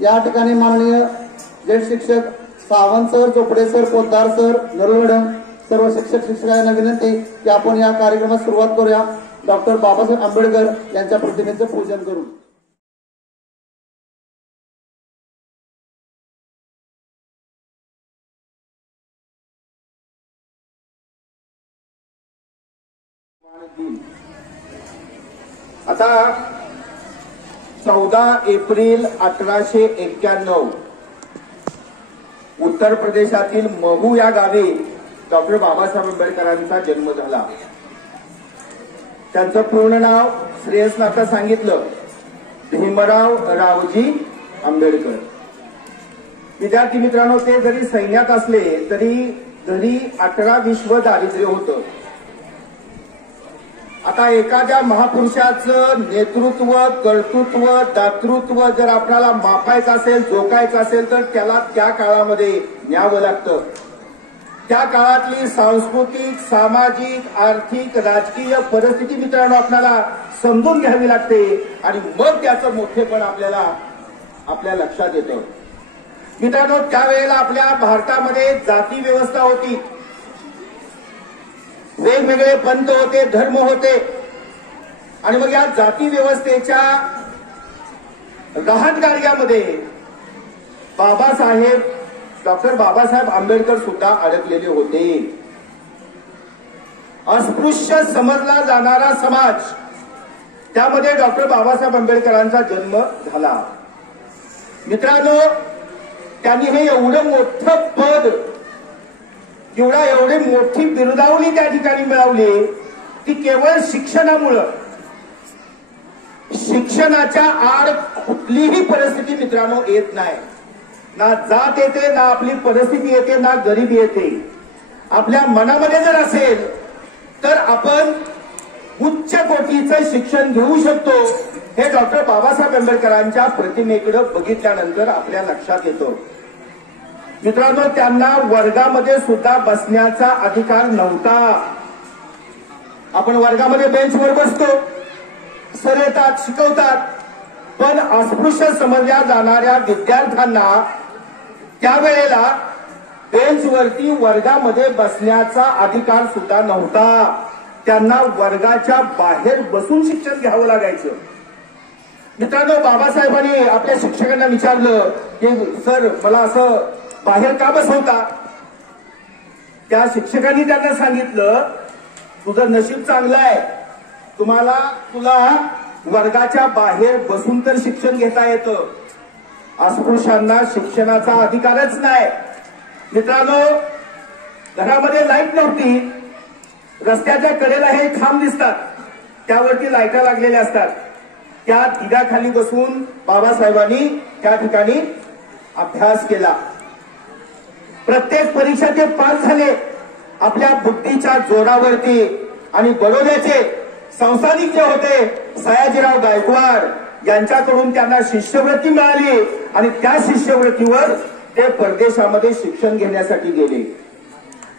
या ठिकाणी माननीय जेठ शिक्षक Sawant sir, Chopade sir, Poddar sir, Narul madam, सर्व शिक्षक शिक्षकांना विनंती की आपण या कार्यक्रमास सुरुवात करूया. डॉक्टर बाबासाहेब आंबेडकर यांच्या प्रतिमेचं पूजन करून. आता 14 एप्रिल 1891 उत्तर प्रदेशातील महू या गावी डॉक्टर बाबासाहेब आंबेडकरांचा जन्म झाला. त्यांचं पूर्ण नाव श्रेयसनाथ सांगितलं, भीमराव रावजी आंबेडकर. विद्यार्थी मित्रांनो, ते जरी सैन्यात असले तरी घरी 18 विश्व दारिद्र्य होतं. आता एखाद्या महापुरुषाचं नेतृत्व, कर्तृत्व, दातृत्व जर आपल्याला मापायचं असेल, जोकायचं असेल तर त्याला त्या काळामध्ये न्यावं लागतं. त्या काळातली सांस्कृतिक, सामाजिक, आर्थिक, राजकीय परिस्थिती मित्रांनो आपल्याला समजून घ्यावी लागते आणि मग त्याचं मोठेपण आपल्या लक्षात येतं. मित्रांनो, त्यावेळेला आपल्या भारतामध्ये जाती व्यवस्था होती, वेगवेगळे पंथ होते, धर्म होते आणि मग या जाती व्यवस्थेच्या गहन कार्यामध्ये डॉक्टर बाबासाहेब आंबेडकर सुद्धा अडकलेले होते. अस्पृश्य समजला जाणारा समाज, त्यामध्ये डॉक्टर बाबासाहेब आंबेडकरांचा जन्म झाला. मित्रांनो, त्यांनी हे एवढं मोठं पद, एवढी मोठी बिरुदावली त्या ठिकाणी मिळवली ती केवळ शिक्षणामुळं. शिक्षणाच्या आड कुठलीही परिस्थिती मित्रांनो येत नाही. ना जात येते, ना आपली परिस्थिती येते, ना गरिबी येते. आपल्या मनामध्ये जर असेल तर आपण उच्च कोटीचं शिक्षण घेऊ शकतो. हे डॉक्टर बाबासाहेब आंबेडकरांच्या प्रतिमेकडे बघितल्यानंतर आपल्या लक्षात येतं. मित्रांनो, त्यांना वर्गामध्ये सुद्धा बसण्याचा अधिकार नव्हता. आपण वर्गामध्ये बेंचवर बसतो, सर येतात, शिकवतात, पण अस्पृश्य समजल्या जाणाऱ्या विद्यार्थ्यांना त्यावेळेला बेंचवरती वर्गामध्ये बसण्याचा अधिकार सुद्धा नव्हता. त्यांना वर्गाच्या बाहेर बसून शिक्षण घ्यावं लागायचं. मित्रांनो, बाबासाहेबांनी आपल्या शिक्षकांना विचारलं की सर, मला असं बाहेर का बसवता? त्या शिक्षकांनी त्यांना सांगितलं, तुझं नशीब चांगलं आहे, तुला वर्गाच्या बाहेर बसून तर शिक्षण घेता येतं, अस्पृश्यांना शिक्षणाचा अधिकारच नाही. मित्रांनो, घरामध्ये लाईट नव्हती, रस्त्याच्या कडेला हे खांब दिसतात, त्यावरती लाईटा लागलेल्या असतात. त्या दिव्याखाली बसून बाबासाहेबांनी त्या ठिकाणी अभ्यास केला. प्रत्येक परीक्षा ते पास झाले आपल्या बुद्धीच्या जोरावरती. आणि बडोद्याचे संस्थानिक जे होते सयाजीराव गायकवाड यांच्याकडून त्यांना शिष्यवृत्ती मिळाली आणि त्या शिष्यवृत्तीवर ते परदेशामध्ये शिक्षण घेण्यासाठी गेले.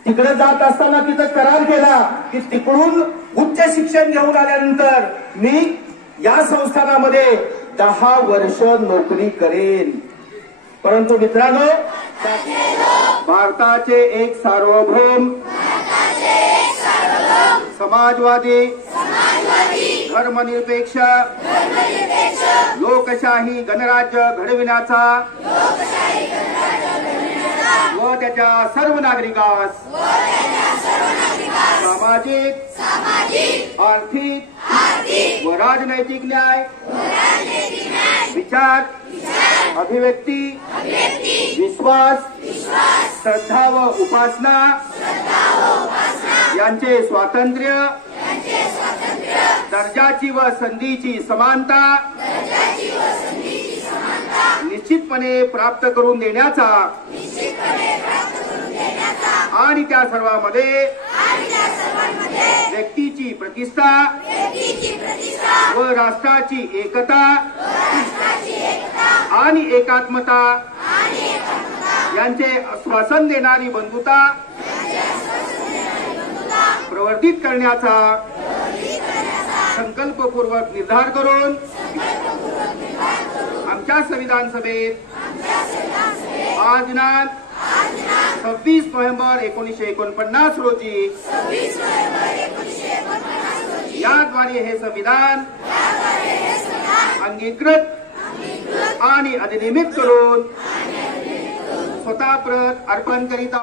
तिकडे जात असताना तिथं करार केला की तिकडून उच्च शिक्षण घेऊन आल्यानंतर मी या संस्थानामध्ये 10 वर्ष नोकरी करेन. परंतु मित्रांनो, भारताचे एक सार्वभौम, समाजवादी, धर्मनिरपेक्ष, लोकशाही गणराज्य घडविण्याचा व त्याच्या सर्व नागरिकास सामाजिक, आर्थिक व राजनैतिक न्याय, विचार, अभिव्यक्ती, विश्वास, श्रद्धा व उपासना यांचे स्वातंत्र्य, दर्जाची व संधीची समानता निश्चितपणे प्राप्त करून देण्याचा आणि त्या सर्वांमध्ये व्यक्तीची प्रतिष्ठा व राष्ट्राची एकता आणि एकात्मता यांचे आश्वासन देणारी बंधुता प्रवर्धित करण्याचा संकल्पपूर्वक निर्धार करून आमच्या संविधान सभेत आज दिनांक 26 नोव्हेंबर 1949 रोजी याद्वारे हे संविधान अंगीकृत आणि अधिनियमित करून स्वतः प्रत अर्पण करीत